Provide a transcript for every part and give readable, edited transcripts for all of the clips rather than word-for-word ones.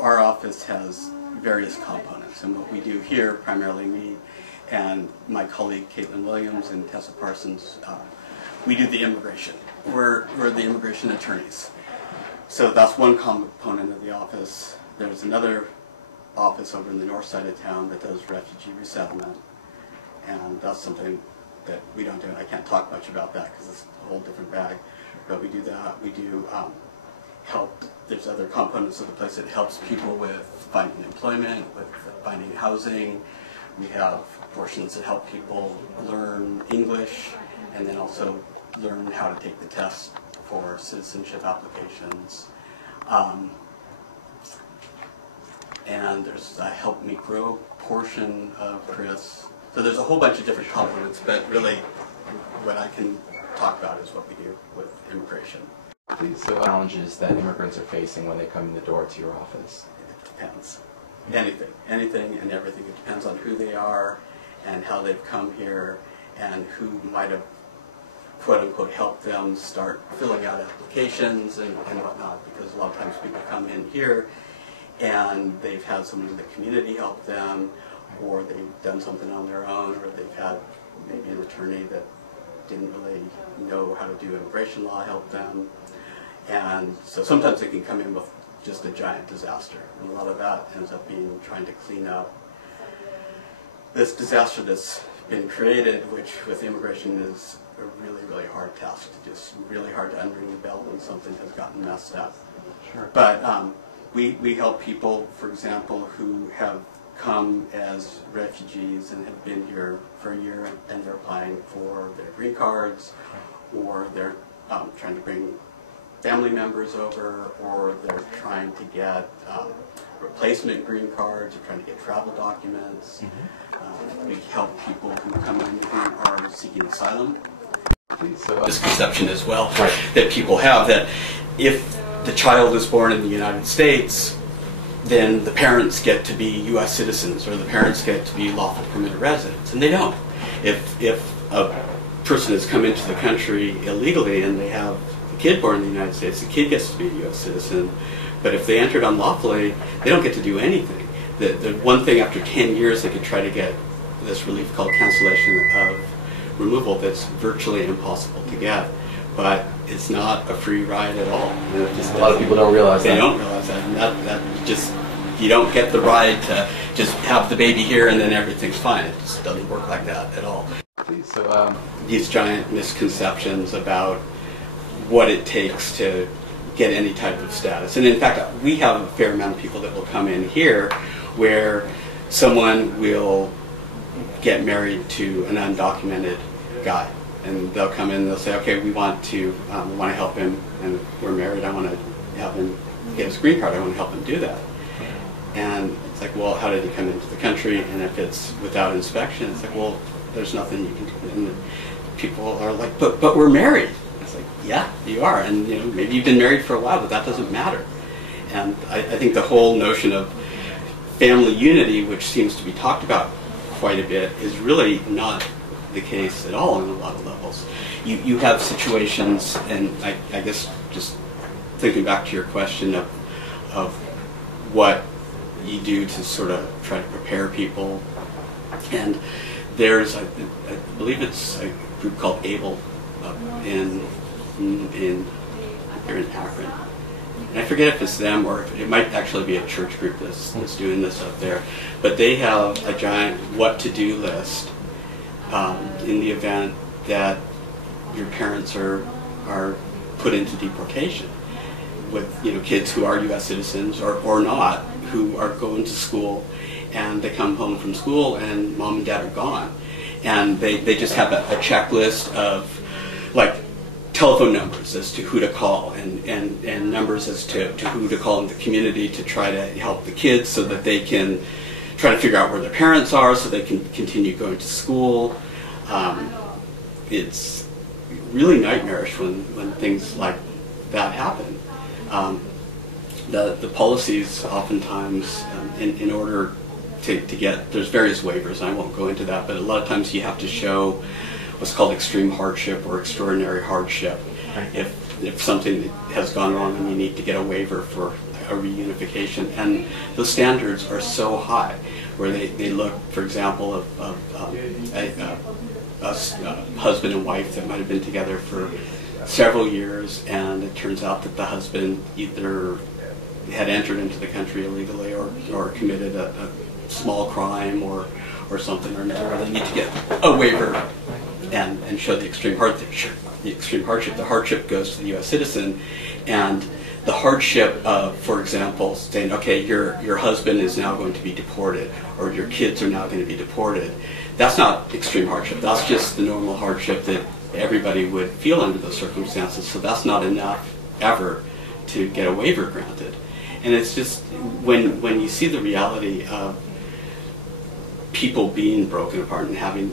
Our office has various components, and what we do here, primarily me and my colleague Caitlin Williams and Tessa Parsons, we do the immigration. We're the immigration attorneys. So that's one component of the office. There's another office over in the north side of town that does refugee resettlement, and that's something that we don't do. I can't talk much about that because it's a whole different bag, but we do that. We do help. There's other components of the place that helps people with finding employment, with finding housing. We have portions that help people learn English and then also learn how to take the test for citizenship applications. And there's a Help Me Grow portion of CRIS. So there's a whole bunch of different components, but really what I can talk about is what we do with immigration. So challenges that immigrants are facing when they come in the door to your office? It depends. Anything and everything. It depends on who they are and how they've come here and who might have, quote unquote, helped them start filling out applications and whatnot, because a lot of times people come in here and they've had someone in the community help them, or they've done something on their own, or they've had maybe an attorney that didn't really know how to do immigration law help them. And so sometimes they can come in with just a giant disaster, and a lot of that ends up being trying to clean up this disaster that's been created, which with immigration is a really, really hard task to just really hard to unring the bell when something has gotten messed up. Sure. But we help people, for example, who have come as refugees and have been here for a year and they're applying for their green cards, or they're trying to bring family members over, or they're trying to get replacement green cards, or trying to get travel documents. We help people who come in who are seeking asylum. Misconception as well that people have, that if the child is born in the United States, then the parents get to be U.S. citizens, or the parents get to be lawful permanent residents, and they don't. If a person has come into the country illegally and they have a kid born in the United States, the kid gets to be a U.S. citizen, but if they entered unlawfully, they don't get to do anything. The one thing, after 10 years, they could try to get this relief called cancellation of removal that's virtually impossible to get, but it's not a free ride at all. You know, a lot of people don't realize that. They don't realize that, and that just, you don't get the ride to just have the baby here and then everything's fine. It just doesn't work like that at all. So these giant misconceptions about what it takes to get any type of status. And in fact, we have a fair amount of people that will come in here where someone will get married to an undocumented guy. And they'll come in and they'll say, okay, we want to help him, and we're married, I want to have him get his green card, I want to help him do that. And it's like, well, how did he come into the country? And if it's without inspection, it's like, well, there's nothing you can do. And people are like, but we're married. It's like, yeah, you are, and you know, maybe you've been married for a while, but that doesn't matter. And I think the whole notion of family unity, which seems to be talked about quite a bit, is really not the case at all in a lot of levels. You have situations, and I guess just thinking back to your question of what you do to sort of try to prepare people, and there's, I believe it's a group called ABLE here in Akron. And I forget if it's them or if it might actually be a church group that's doing this up there. But they have a giant what-to-do list in the event that your parents are put into deportation, with kids who are U.S. citizens or not, who are going to school, and they come home from school and mom and dad are gone. And they just have a checklist of like telephone numbers as to who to call, and numbers as to who to call in the community to try to help the kids so that they can try to figure out where their parents are so they can continue going to school. It's really nightmarish when things like that happen. The policies oftentimes, in order to get, there's various waivers, and I won't go into that, but a lot of times you have to show what's called extreme hardship or extraordinary hardship. If something has gone wrong and you need to get a waiver for a reunification, and those standards are so high, where they look, for example, of a husband and wife that might have been together for several years, and it turns out that the husband either had entered into the country illegally or committed a small crime or something or another, or they need to get a waiver and show the extreme hardship. The hardship goes to the U.S. citizen, and the hardship of, for example, saying, okay, your husband is now going to be deported, or your kids are now going to be deported. That's not extreme hardship. That's just the normal hardship that everybody would feel under those circumstances. So that's not enough ever to get a waiver granted. And it's just when you see the reality of people being broken apart and having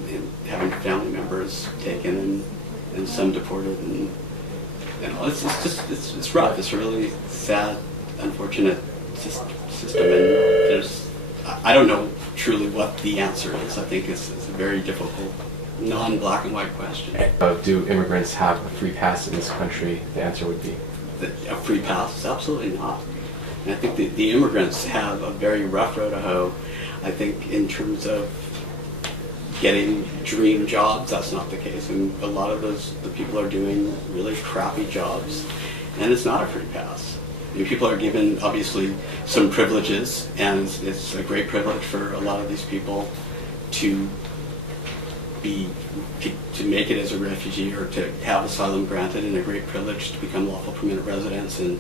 family members taken and some deported, and it's rough. It's a really sad, unfortunate system, and I don't know truly what the answer is. I think it's a very difficult, non-black and white question. Do immigrants have a free pass in this country? The answer would be a free pass? Absolutely not. And I think the immigrants have a very rough road to hoe. I think in terms of getting dream jobs, that's not the case. And a lot of the people are doing really crappy jobs, and it's not a free pass. I mean, people are given, obviously, some privileges, and it's a great privilege for a lot of these people to make it as a refugee or to have asylum granted, and a great privilege to become lawful permanent residents and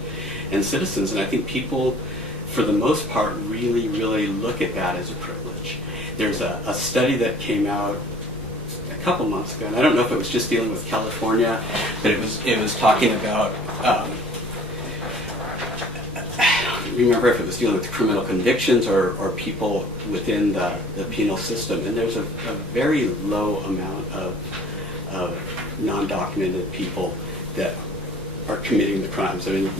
citizens. And I think people, for the most part, really, really look at that as a privilege. There's a study that came out a couple months ago, and I don't know if it was just dealing with California, but it was talking about, I don't remember if it was dealing with criminal convictions or people within the penal system, and there's a very low amount of non-documented people that are committing the crimes. I mean,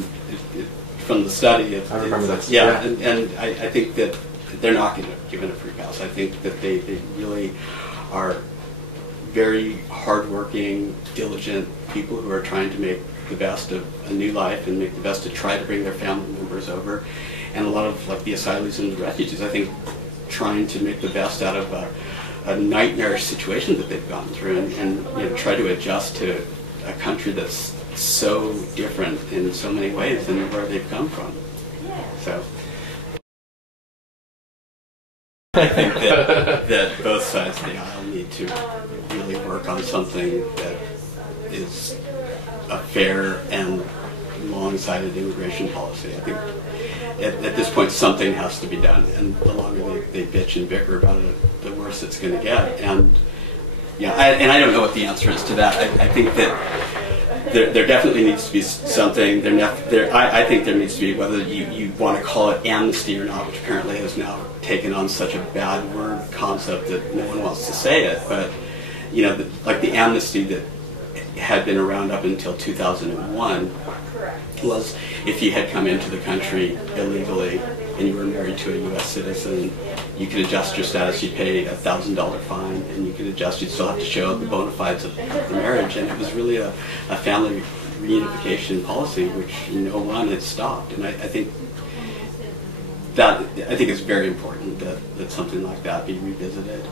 from the study, I remember that. Yeah, and I think that they're not given a free pass. I think that they really are very hardworking, diligent people who are trying to make the best of a new life and make the best to try to bring their family members over. And a lot of like the asylees and the refugees, I think, trying to make the best out of a nightmarish situation that they've gone through, and try to adjust to a country that's so different in so many ways than where they've come from. So I think that both sides of the aisle need to really work on something that is a fair and long-sighted immigration policy. I think at this point something has to be done, and the longer they bitch and bicker about it, the worse it's going to get. And I don't know what the answer is to that. I think that there definitely needs to be something. I think there needs to be, whether you want to call it amnesty or not, which apparently has now taken on such a bad word concept that no one wants to say it. But like the amnesty that had been around up until 2001 was if you had come into the country illegally and you were married to a U.S. citizen, you could adjust your status. You'd pay a $1,000 fine, and you could adjust. You'd still have to show the bona fides of the marriage, and it was really a family reunification policy, which one had stopped. And I think it's very important that something like that be revisited.